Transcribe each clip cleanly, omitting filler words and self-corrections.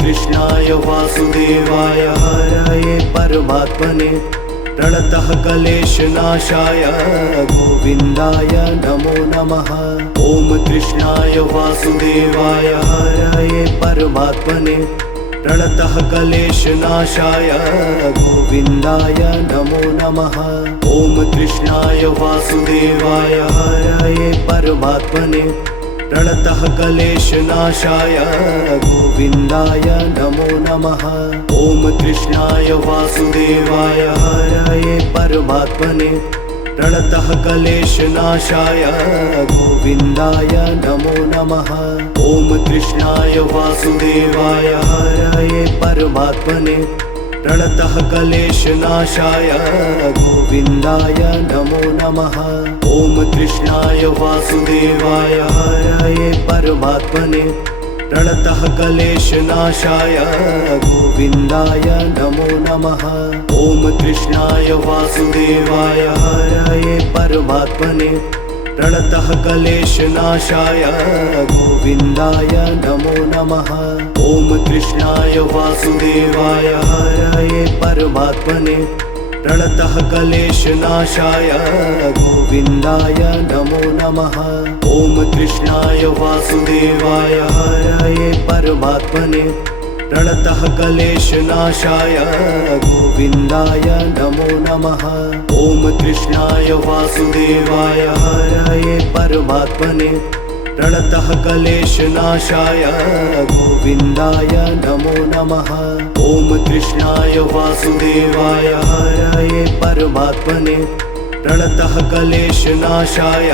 कृष्णाय वासुदेवाय हरये परमात्मने प्रणतः क्लेशनाशाय गोविन्दाय नमो नमः। ॐ कृष्णाय वासुदेवाय हरये परमात्मने प्रणतः क्लेशनाशाय गोविन्दाय नमो नमः। ॐ कृष्णाय वासुदेवाय हरये परमात्मने प्रणतः क्लेशनाशाय गोविन्दाय नमो नमः। ॐ कृष्णाय वासुदेवाय हरये परमात्मने प्रणतः क्लेशनाशाय गोविन्दाय नमो नमः। ॐ कृष्णाय वासुदेवाय हरये परमात्मने प्रणतः क्लेशनाशाय गोविन्दाय नमो नमः। ॐ कृष्णाय वासुदेवाय हरये परमात्मने प्रणतः क्लेशनाशाय गोविन्दाय नमो नमः। ॐ कृष्णाय वासुदेवाय हरये परमात्मने प्रणतः क्लेशनाशाय गोविन्दाय नमो नमः। ॐ कृष्णाय वासुदेवाय हरये परमात्मने प्रणतः क्लेशनाशाय गोविन्दाय नमो नमः। ॐ कृष्णाय वासुदेवाय हरये परमात्मने प्रणतः क्लेशनाशाय गोविन्दाय नमो नमः। ॐ कृष्णाय वासुदेवाय हरये परमात्मने प्रणतः क्लेशनाशाय गोविन्दाय नमो नमः। ॐ कृष्णाय वासुदेवाय हरये परमात्मने प्रणतः क्लेशनाशाय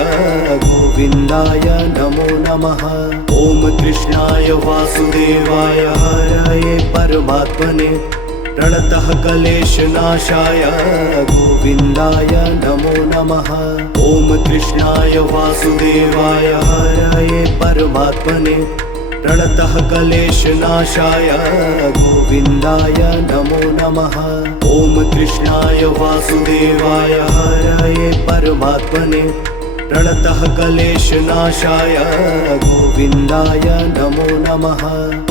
गोविन्दाय नमो नमः। ॐ कृष्णाय वासुदेवाय हरये परमात्मने प्रणतः क्लेशनाशाय गोविन्दाय नमो नमः। ॐ कृष्णाय वासुदेवाय हरये परमात्मने प्रणतः क्लेशनाशाय गोविन्दाय नमो नमः। ॐ कृष्णाय वासुदेवाय हरये परमात्मने प्रणतः क्लेशनाशाय गोविन्दाय नमो नमः।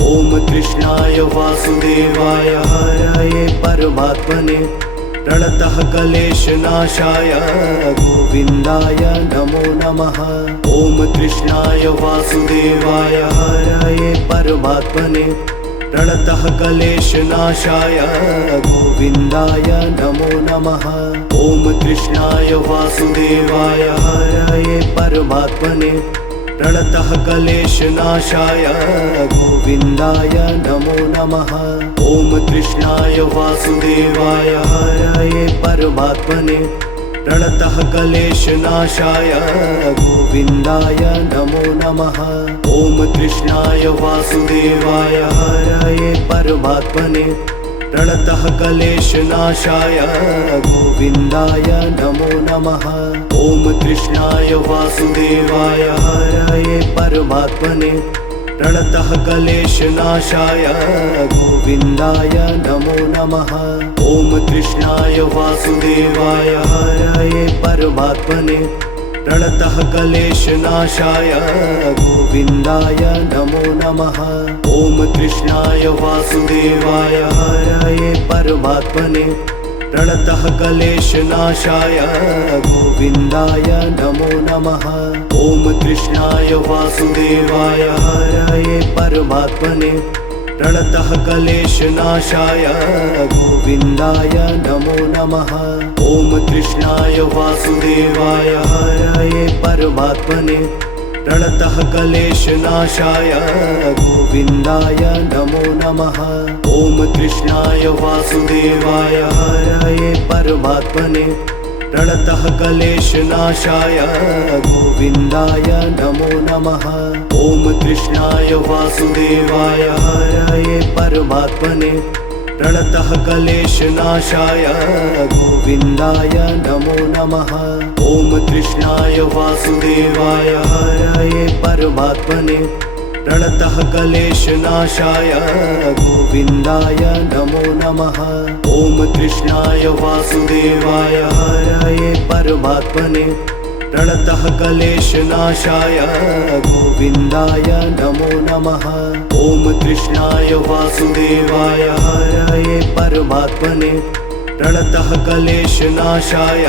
ॐ कृष्णाय वासुदेवाय हरये परमात्मने प्रणतः क्लेशनाशाय गोविन्दाय नमो नमः। ॐ कृष्णाय वासुदेवाय हरये परमात्मने प्रणतः क्लेशनाशाय गोविन्दाय नमो नमः। ॐ कृष्णाय वासुदेवाय हरये परमात्मने प्रणतः क्लेशनाशाय गोविन्दाय नमो नमः। ॐ कृष्णाय वासुदेवाय हरये परमात्मने प्रणतः क्लेशनाशाय गोविन्दाय नमो नमः। ॐ कृष्णाय वासुदेवाय हरये परमात्मने प्रणतः क्लेशनाशाय गोविन्दाय नमो नमः। ॐ कृष्णाय वासुदेवाय हरये परमात्मने प्रणतः क्लेशनाशाय गोविन्दाय नमो नमः। ॐ कृष्णाय वासुदेवाय हरये परमात्मने प्रणतः क्लेशनाशाय गोविन्दाय नमो नमः। ॐ कृष्णाय वासुदेवाय हरये परमात्मने प्रणतः क्लेशनाशाय गोविन्दाय नमो नमः। ॐ कृष्णाय वासुदेवाय हरये परमात्मने प्रणतः क्लेशनाशाय गोविन्दाय नमो नमः। ॐ कृष्णाय वासुदेवाय हरये परमात्मने प्रणतः क्लेशनाशाय गोविन्दाय नमो नमः। ॐ कृष्णाय वासुदेवाय हरये परमात्मने प्रणतः क्लेशनाशाय गोविन्दाय नमो नमः। ॐ कृष्णाय वासुदेवाय हरये परमात्मने प्रणतः क्लेशनाशाय गोविन्दाय नमो नमः। ॐ कृष्णाय वासुदेवाय हरये परमात्मने प्रणतः क्लेशनाशाय गोविन्दाय नमो नमः। ॐ कृष्णाय वासुदेवाय हरये परमात्मने प्रणतः क्लेशनाशाय गोविन्दाय नमो नमः। ॐ कृष्णाय वासुदेवाय हरये परमात्मने प्रणतः क्लेशनाशाय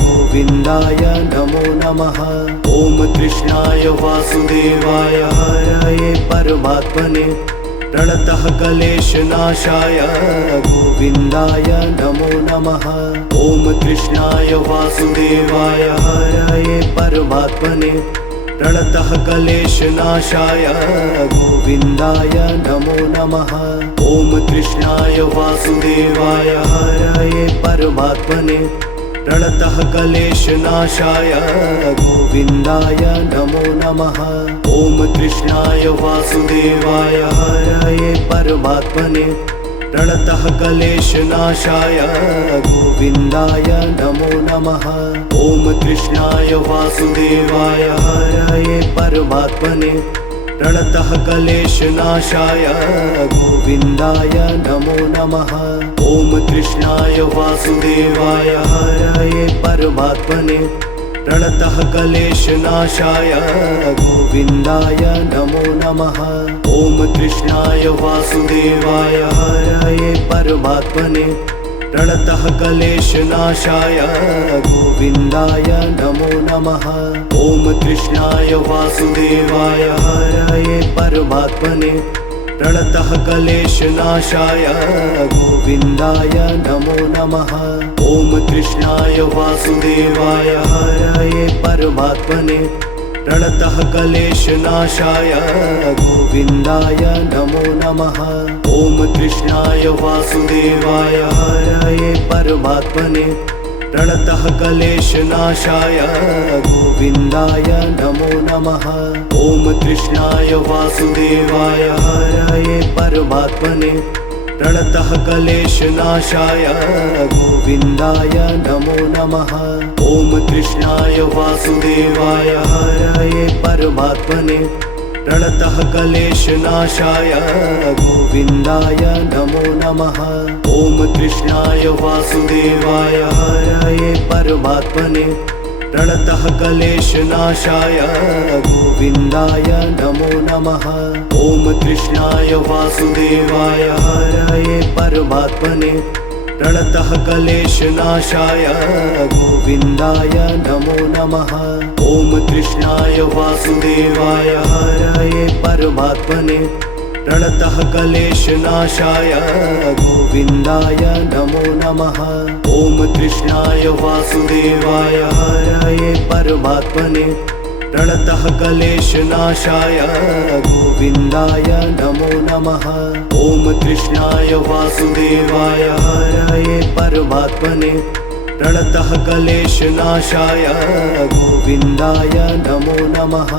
गोविन्दाय नमो नमः। ॐ कृष्णाय वासुदेवाय हरये परमात्मने प्रणतः क्लेशनाशाय गोविन्दाय नमो नमः। ॐ कृष्णाय वासुदेवाय हरये परमात्मने प्रणतः क्लेशनाशाय गोविन्दाय नमो नमः। ॐ कृष्णाय वासुदेवाय हरये परमात्मने प्रणतः क्लेशनाशाय गोविन्दाय नमो नमः। ॐ कृष्णाय वासुदेवाय हरये परमात्मने प्रणतः क्लेशनाशाय गोविन्दाय नमो नमः। ॐ कृष्णाय वासुदेवाय हरये परमात्मने प्रणतः क्लेशनाशाय गोविन्दाय नमो नमः। ॐ कृष्णाय वासुदेवाय हरये परमात्मने प्रणतः क्लेशनाशाय गोविन्दाय नमो नमः। ॐ कृष्णाय वासुदेवाय हरये परमात्मने प्रणतः क्लेशनाशाय गोविन्दाय नमो नमः। ॐ कृष्णाय वासुदेवाय हरये परमात्मने प्रणतः क्लेशनाशाय गोविन्दाय नमो नमः। ॐ कृष्णाय वासुदेवाय हरये परमात्मने प्रणतः क्लेशनाशाय गोविन्दाय नमो नमः। ॐ कृष्णाय वासुदेवाय हरये परमात्मने प्रणतः क्लेशनाशाय गोविन्दाय नमो नमः। ॐ कृष्णाय वासुदेवाय हरये परमात्मने प्रणतः क्लेशनाशाय गोविन्दाय नमो नमः। ॐ कृष्णाय वासुदेवाय हरये परमात्मने प्रणतः क्लेशनाशाय गोविन्दाय नमो नमः। ॐ कृष्णाय वासुदेवाय हरये परमात्मने प्रणतः क्लेशनाशाय गोविन्दाय नमो नमः। ॐ कृष्णाय वासुदेवाय हरये परमात्मने प्रणतः क्लेशनाशाय गोविन्दाय नमो नमः। ॐ कृष्णाय वासुदेवाय हरये परमात्मने प्रणतः क्लेशनाशाय गोविन्दाय नमो नमः। ॐ कृष्णाय वासुदेवाय हरये परमात्मने प्रणतः क्लेशनाशाय गोविन्दाय नमो नमः। ॐ कृष्णाय वासुदेवाय हरये परमात्मने प्रणतः क्लेशनाशाय गोविन्दाय नमो नमः।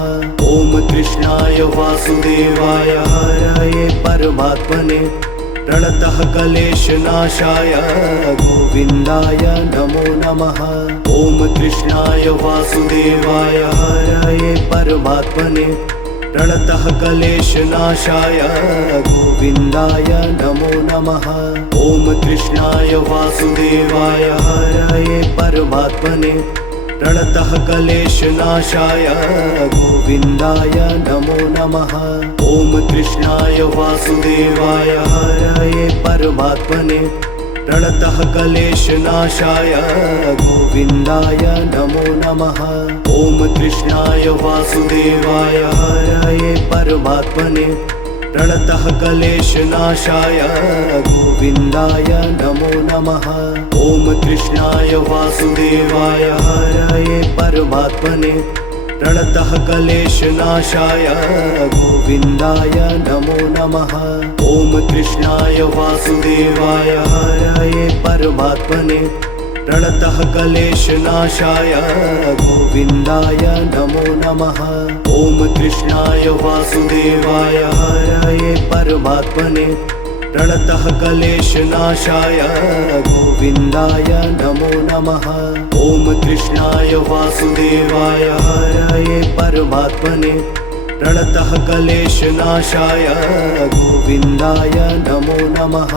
ॐ कृष्णाय वासुदेवाय हरये परमात्मने प्रणतः क्लेशनाशाय गोविन्दाय नमो नमः। ॐ कृष्णाय वासुदेवाय हरये परमात्मने प्रणतः क्लेशनाशाय गोविन्दाय नमो नमः। ॐ कृष्णाय वासुदेवाय हरये परमात्मने प्रणतः क्लेशनाशाय गोविन्दाय नमो नमः। ॐ कृष्णाय वासुदेवाय हरये परमात्मने प्रणतः क्लेशनाशाय गोविन्दाय नमो नमः। ॐ कृष्णाय वासुदेवाय हरये परमात्मने प्रणतः क्लेशनाशाय गोविन्दाय नमो नमः। ॐ कृष्णाय वासुदेवाय हरये परमात्मने प्रणतः क्लेशनाशाय गोविन्दाय नमो नमः। ॐ कृष्णाय वासुदेवाय हरये परमात्मने प्रणतः क्लेशनाशाय गोविन्दाय नमो नमः। ॐ कृष्णाय वासुदेवाय हरये परमात्मने प्रणतः क्लेशनाशाय गोविन्दाय नमो नमः। ॐ कृष्णाय वासुदेवाय हरये परमात्मने प्रणतः क्लेशनाशाय गोविन्दाय नमो नमः।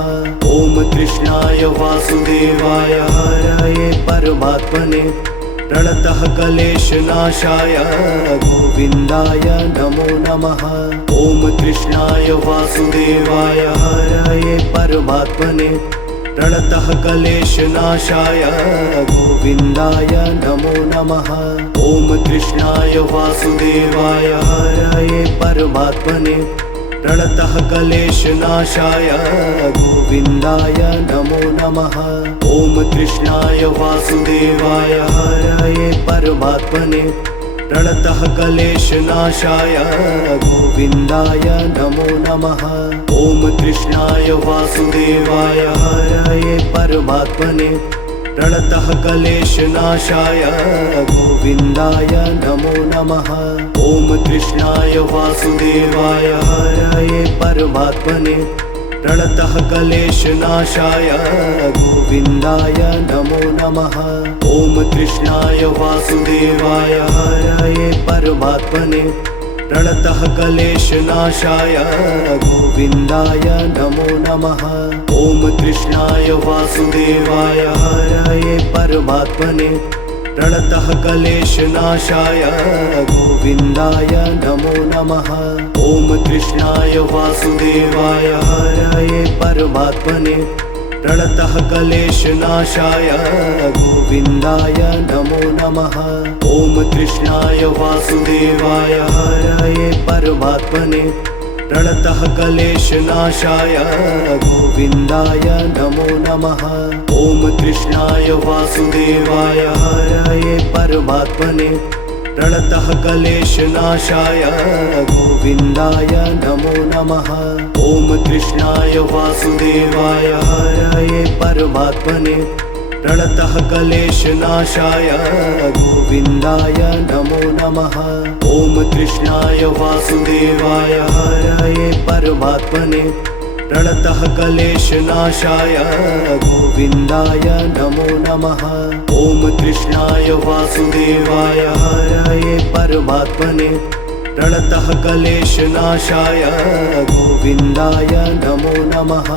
ॐ कृष्णाय वासुदेवाय हरये परमात्मने प्रणतः क्लेशनाशाय गोविन्दाय नमो नमः। ॐ कृष्णाय वासुदेवाय हरये परमात्मने प्रणतः क्लेशनाशाय गोविन्दाय नमो नमः। ॐ कृष्णाय वासुदेवाय हरये परमात्मने प्रणतः क्लेशनाशाय गोविन्दाय नमो नमः। ॐ कृष्णाय वासुदेवाय हरये परमात्मने प्रणतः क्लेशनाशाय गोविन्दाय नमो नमः। ॐ कृष्णाय वासुदेवाय हरये परमात्मने प्रणतः क्लेशनाशाय गोविन्दाय नमो नमः। ॐ कृष्णाय वासुदेवाय हरये परमात्मने प्रणतः क्लेशनाशाय गोविन्दाय नमो नमः। ॐ कृष्णाय वासुदेवाय हरये परमात्मने प्रणतः क्लेशनाशाय गोविन्दाय नमो नमः। ॐ कृष्णाय वासुदेवाय हरये परमात्मने प्रणतः क्लेशनाशाय गोविन्दाय नमो नमः। ॐ कृष्णाय वासुदेवाय हरये परमात्मने प्रणतः क्लेशनाशाय गोविन्दाय नमो नमः। ॐ कृष्णाय वासुदेवाय हरये परमात्मने प्रणतः क्लेशनाशाय गोविन्दाय नमो नमः। ॐ कृष्णाय वासुदेवाय हरये परमात्मने प्रणतः क्लेशनाशाय गोविन्दाय नमो नमः। ॐ कृष्णाय वासुदेवाय हरये परमात्मने प्रणतः क्लेशनाशाय गोविन्दाय नमो नमः। ॐ कृष्णाय वासुदेवाय हरये परमात्मने प्रणतः क्लेशनाशाय गोविन्दाय नमो नमः। ॐ कृष्णाय वासुदेवाय हरये परमात्मने प्रणतः क्लेशनाशाय गोविन्दाय नमो नमः।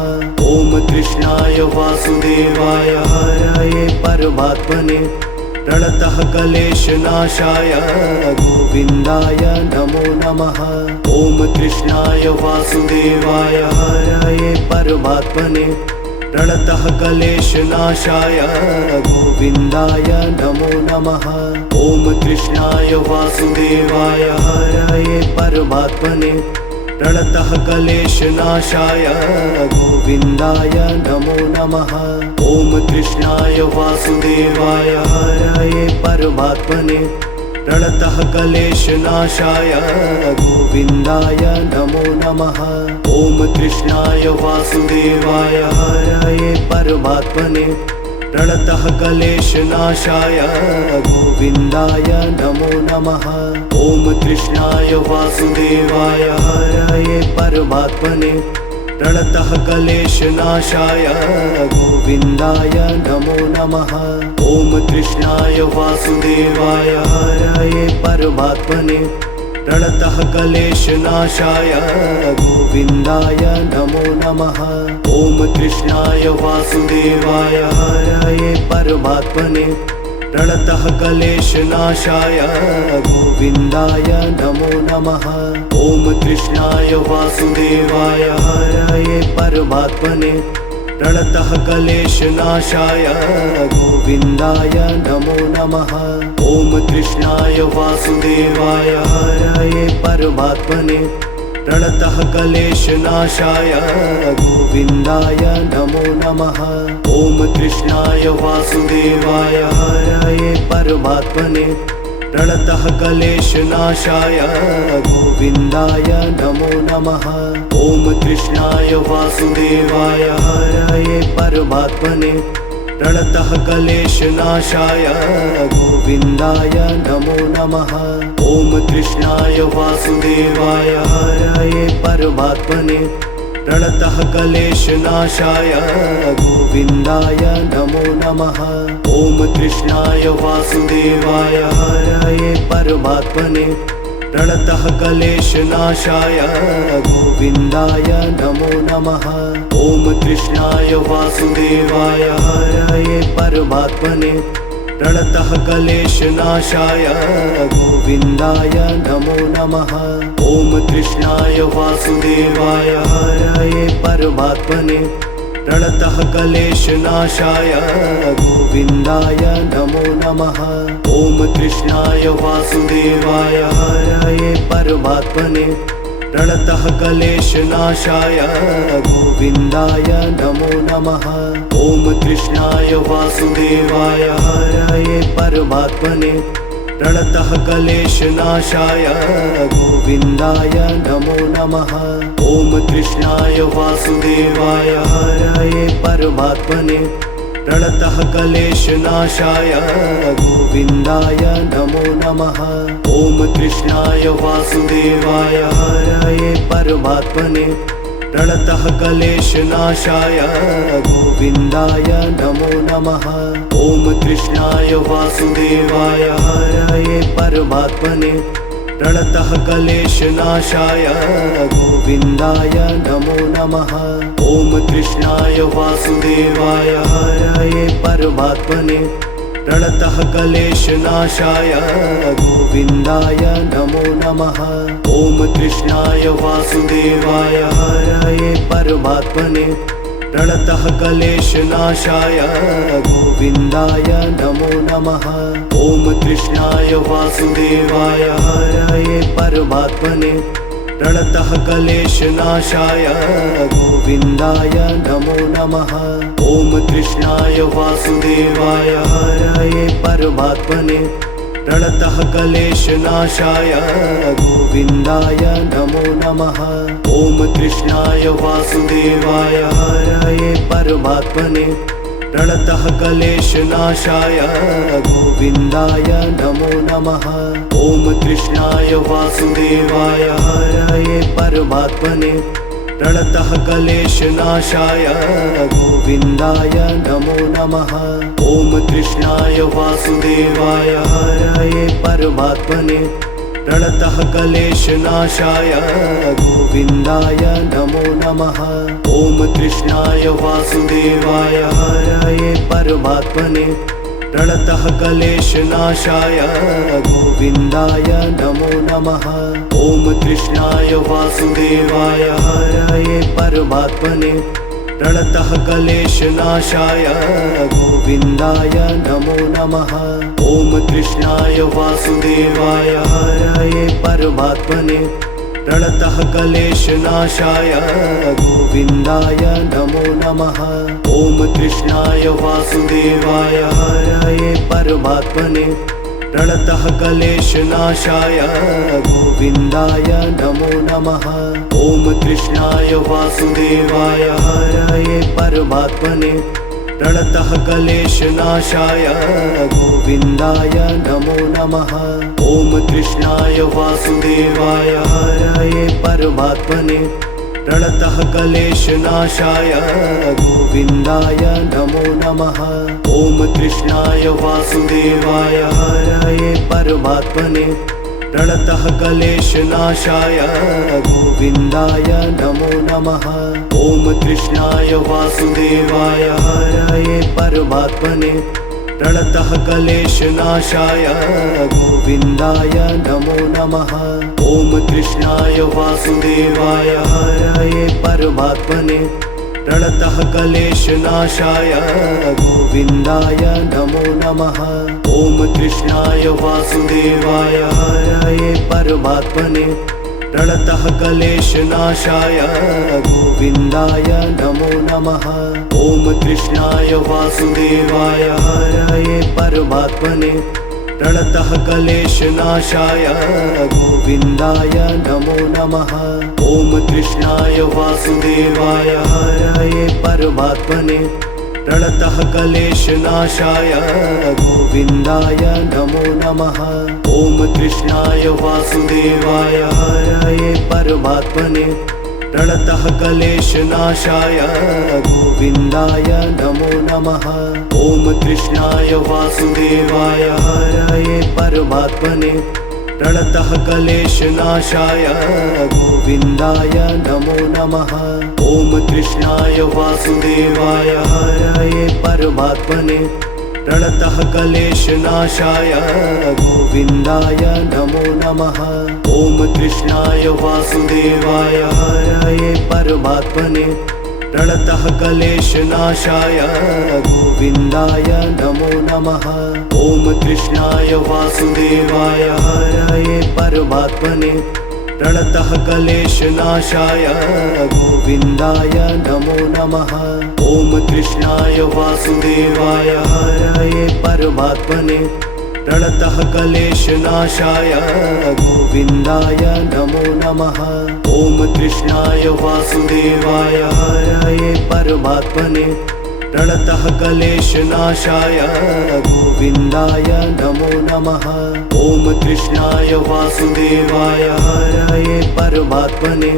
ॐ कृष्णाय वासुदेवाय हरये परमात्मने प्रणतः क्लेशनाशाय गोविन्दाय नमो नमः। ॐ कृष्णाय वासुदेवाय हरये परमात्मने प्रणतः क्लेशनाशाय गोविन्दाय नमो नमः। ॐ कृष्णाय वासुदेवाय हरये परमात्मने प्रणतः क्लेशनाशाय गोविन्दाय नमो नमः। ॐ कृष्णाय वासुदेवाय हरये परमात्मने प्रणतः क्लेशनाशाय गोविन्दाय नमो नमः। ॐ कृष्णाय वासुदेवाय हरये परमात्मने प्रणतः क्लेशनाशाय गोविन्दाय नमो नमः। ॐ कृष्णाय वासुदेवाय हरये परमात्मने प्रणतः क्लेशनाशाय गोविन्दाय नमो नमः। ॐ कृष्णाय वासुदेवाय हरये परमात्मने प्रणतः क्लेशनाशाय गोविन्दाय नमो नमः। ॐ कृष्णाय वासुदेवाय हरये परमात्मने प्रणतः क्लेशनाशाय गोविन्दाय नमो नमः। ॐ कृष्णाय वासुदेवाय हरये परमात्मने प्रणतः क्लेशनाशाय गोविन्दाय नमो नमः। ॐ कृष्णाय वासुदेवाय हरये परमात्मने प्रणतः क्लेशनाशाय गोविन्दाय नमो नमः। ॐ कृष्णाय वासुदेवाय हरये परमात्मने प्रणतः क्लेशनाशाय गोविन्दाय नमो नमः। ॐ कृष्णाय वासुदेवाय हरये परमात्मने प्रणतः क्लेशनाशाय गोविन्दाय नमो नमः। ॐ कृष्णाय वासुदेवाय हरये परमात्मने प्रणतः क्लेशनाशाय गोविन्दाय नमो नमः। ॐ कृष्णाय वासुदेवाय हरये परमात्मने प्रणतः क्लेशनाशाय गोविन्दाय नमो नमः। ॐ कृष्णाय वासुदेवाय हरये परमात्मने प्रणतः क्लेशनाशाय गोविन्दाय नमो नमः। ॐ कृष्णाय वासुदेवाय हरये परमात्मने प्रणतः क्लेशनाशाय गोविन्दाय नमो नमः। ॐ कृष्णाय वासुदेवाय हरये परमात्मने प्रणतः क्लेशनाशाय गोविन्दाय नमो नमः। ॐ कृष्णाय वासुदेवाय हरये परमात्मने प्रणतः क्लेशनाशाय गोविन्दाय नमो नमः। ॐ कृष्णाय वासुदेवाय हरये परमात्मने प्रणतः क्लेशनाशाय गोविन्दाय नमो नमः। ॐ कृष्णाय वासुदेवाय हरये परमात्मने प्रणतः क्लेशनाशाय गोविन्दाय नमो नमः। ॐ कृष्णाय वासुदेवाय हरये परमात्मने प्रणतः क्लेशनाशाय गोविन्दाय नमो नमः। ॐ कृष्णाय वासुदेवाय हरये परमात्मने प्रणतः क्लेशनाशाय गोविन्दाय नमो नमः। ॐ कृष्णाय वासुदेवाय हरये परमात्मने प्रणतः क्लेशनाशाय गोविन्दाय नमो नमः। ॐ कृष्णाय वासुदेवाय हरये परमात्मने प्रणतः क्लेशनाशाय गोविन्दाय नमो नमः। ॐ कृष्णाय वासुदेवाय हरये परमात्मने प्रणतः क्लेशनाशाय गोविन्दाय नमो नमः। ॐ कृष्णाय वासुदेवाय हरये परमात्मने प्रणतः क्लेशनाशाय गोविन्दाय नमो नमः। ॐ कृष्णाय वासुदेवाय हरये परमात्मने प्रणतः क्लेशनाशाय गोविन्दाय नमो नमः। ॐ कृष्णाय वासुदेवाय हरये परमात्मने प्रणतः क्लेशनाशाय गोविन्दाय नमो नमः। ॐ कृष्णाय वासुदेवाय हरये परमात्मने प्रणतः क्लेशनाशाय गोविन्दाय नमो नमः। ॐ कृष्णाय वासुदेवाय हरये परमात्मने प्रणतः क्लेशनाशाय गोविन्दाय नमो नमः। ॐ कृष्णाय वासुदेवाय हरये परमात्मने प्रणतः क्लेशनाशाय गोविन्दाय नमो नमः। ॐ कृष्णाय वासुदेवाय हरये परमात्मने प्रणतः क्लेशनाशाय गोविन्दाय नमो नमः। ॐ कृष्णाय वासुदेवाय हरये परमात्मने प्रणतः क्लेशनाशाय गोविन्दाय नमो नमः। ॐ कृष्णाय वासुदेवाय हरये परमात्मने प्रणतः क्लेशनाशाय गोविन्दाय नमो नमः। ॐ कृष्णाय वासुदेवाय हरये परमात्मने प्रणतः क्लेशनाशाय गोविन्दाय नमो नमः। ॐ कृष्णाय वासुदेवाय हरये परमात्मने प्रणतः क्लेशनाशाय गोविन्दाय नमो नमः। ॐ कृष्णाय वासुदेवाय हरये परमात्मने प्रणतः क्लेशनाशाय गोविन्दाय नमो नमः। ॐ कृष्णाय वासुदेवाय हरये परमात्मने प्रणतः क्लेशनाशाय गोविन्दाय नमो नमः। ॐ कृष्णाय वासुदेवाय हरये परमात्मने प्रणतः क्लेशनाशाय गोविन्दाय नमो नमः। ॐ कृष्णाय वासुदेवाय हरये परमात्मने प्रणतः क्लेशनाशाय गोविन्दाय नमो नमः। ॐ कृष्णाय वासुदेवाय हरये परमात्मने प्रणतः क्लेशनाशाय गोविन्दाय नमो नमः। ॐ कृष्णाय वासुदेवाय हरये परमात्मने प्रणतः क्लेशनाशाय गोविन्दाय नमो नमः। ॐ कृष्णाय वासुदेवाय हरये परमात्मने प्रणतः क्लेशनाशाय गोविन्दाय नमो नमः। ॐ कृष्णाय वासुदेवाय हरये परमात्मने प्रणतः क्लेशनाशाय गोविन्दाय नमो नमः। ॐ कृष्णाय वासुदेवाय हरये परमात्मने प्रणतः क्लेशनाशाय गोविन्दाय नमो नमः। ॐ कृष्णाय वासुदेवाय हरये परमात्मने प्रणतः क्लेशनाशाय गोविन्दाय नमो नमः। ॐ कृष्णाय वासुदेवाय हरये परमात्मने प्रणतः क्लेशनाशाय गोविन्दाय नमो नमः। ॐ कृष्णाय वासुदेवाय हरये परमात्मने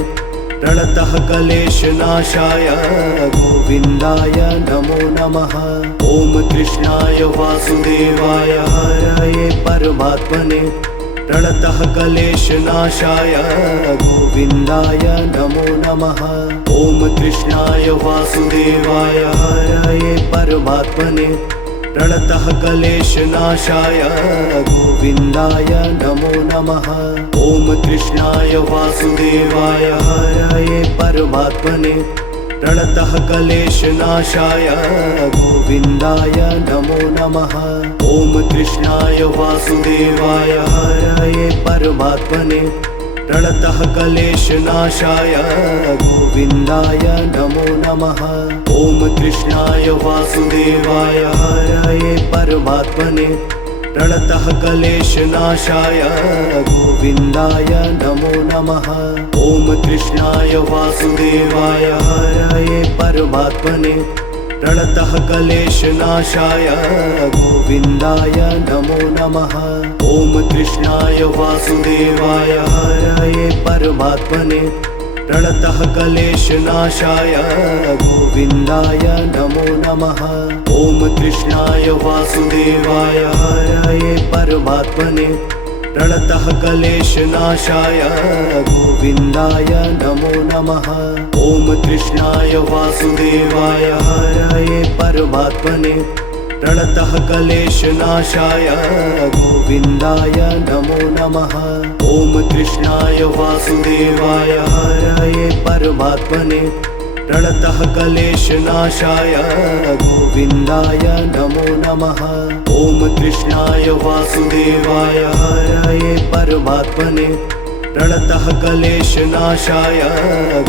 प्रणतः क्लेशनाशाय गोविन्दाय नमो नमः। ॐ कृष्णाय वासुदेवाय हरये परमात्मने प्रणतः क्लेशनाशाय गोविन्दाय नमो नमः। ॐ कृष्णाय वासुदेवाय हरये परमात्मने प्रणतः क्लेशनाशाय गोविन्दाय नमो नमः। ॐ कृष्णाय वासुदेवाय हरये परमात्मने प्रणतः क्लेशनाशाय गोविन्दाय नमो नमः। ॐ कृष्णाय वासुदेवाय हरये परमात्मने प्रणतः क्लेशनाशाय गोविन्दाय नमो नमः। ॐ कृष्णाय वासुदेवाय हरये परमात्मने प्रणतः क्लेशनाशाय गोविन्दाय नमो नमः। ॐ कृष्णाय वासुदेवाय हरये परमात्मने प्रणतः क्लेशनाशाय गोविन्दाय नमो नमः। ॐ कृष्णाय वासुदेवाय हरये परमात्मने प्रणतः क्लेशनाशाय गोविन्दाय नमो नमः। ॐ कृष्णाय वासुदेवाय हरये परमात्मने प्रणतः क्लेशनाशाय गोविन्दाय नमो नमः। ॐ कृष्णाय वासुदेवाय हरये परमात्मने प्रणतः क्लेशनाशाय गोविन्दाय नमो नमः। ॐ कृष्णाय वासुदेवाय हरये परमात्मने प्रणतः क्लेशनाशाय गोविन्दाय नमो नमः। ॐ कृष्णाय वासुदेवाय हरये परमात्मने प्रणतः क्लेशनाशाय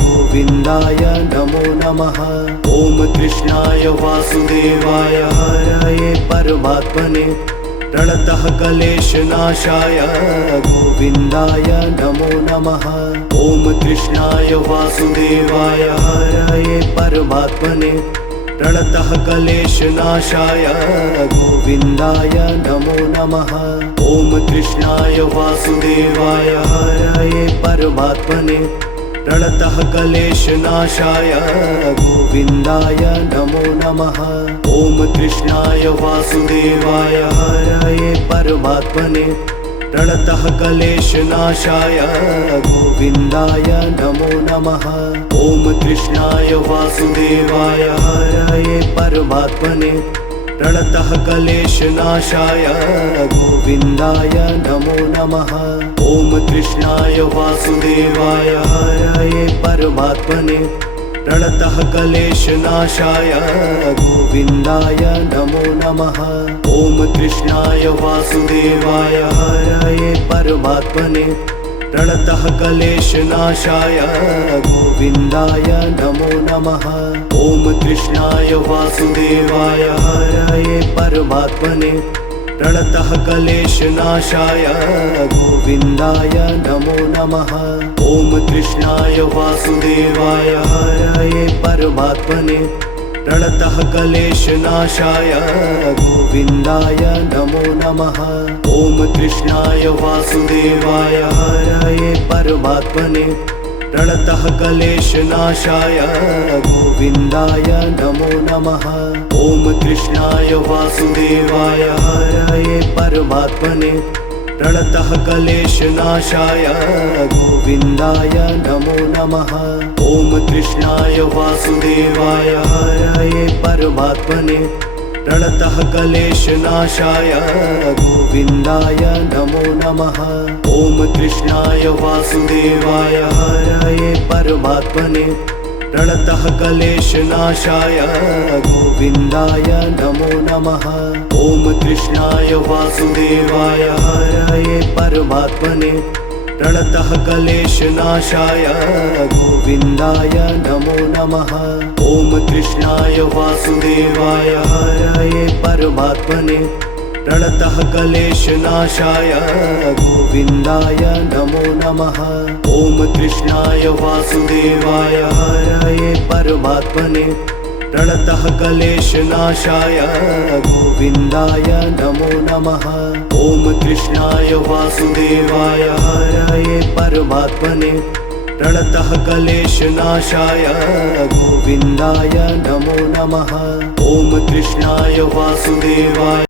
गोविन्दाय नमो नमः। ॐ कृष्णाय वासुदेवाय हरये परमात्मने प्रणतः क्लेशनाशाय गोविन्दाय नमो नमः। ॐ कृष्णाय वासुदेवाय हरये परमात्मने प्रणतः क्लेशनाशाय गोविन्दाय नमो नमः। ॐ कृष्णाय वासुदेवाय हरये परमात्मने प्रणतः क्लेशनाशाय गोविन्दाय नमो नमः। ॐ कृष्णाय वासुदेवाय हरये परमात्मने प्रणतः क्लेशनाशाय गोविन्दाय नमो नमः। ॐ कृष्णाय वासुदेवाय हरये परमात्मने प्रणतः क्लेशनाशाय गोविन्दाय नमो नमः। ॐ कृष्णाय वासुदेवाय हरये परमात्मने प्रणतः क्लेशनाशाय गोविन्दाय नमो नमः। ॐ कृष्णाय वासुदेवाय हरये परमात्मने प्रणतः क्लेशनाशाय गोविन्दाय नमो नमः। ॐ कृष्णाय वासुदेवाय हरये परमात्मने प्रणतः क्लेशनाशाय गोविन्दाय नमो नमः। ॐ कृष्णाय वासुदेवाय हरये परमात्मने प्रणतः क्लेशनाशाय गोविन्दाय नमो नमः। ॐ कृष्णाय वासुदेवाय हरये परमात्मने प्रणतः क्लेशनाशाय गोविन्दाय नमो नमः। ॐ कृष्णाय वासुदेवाय हरये परमात्मने प्रणतः क्लेशनाशाय गोविन्दाय नमो नमः। ॐ कृष्णाय वासुदेवाय हरये परमात्मने प्रणतः क्लेशनाशाय गोविन्दाय नमो नमः। ॐ कृष्णाय वासुदेवाय हरये परमात्मने प्रणतः क्लेशनाशाय गोविन्दाय नमो नमः। ॐ कृष्णाय वासुदेवाय हरये परमात्मने प्रणतः क्लेशनाशाय गोविन्दाय नमो नमः। ॐ कृष्णाय वासुदेवाय हरये परमात्मने प्रणतः क्लेशनाशाय गोविन्दाय नमो नमः। ॐ कृष्णाय वासुदेवाय हरये परमात्मने प्रणतः क्लेशनाशाय गोविन्दाय नमो नमः। ॐ कृष्णाय वासुदेवाय हरये परमात्मने प्रणतः क्लेशनाशाय गोविन्दाय नमो नमः। ॐ कृष्णाय वासुदेवाय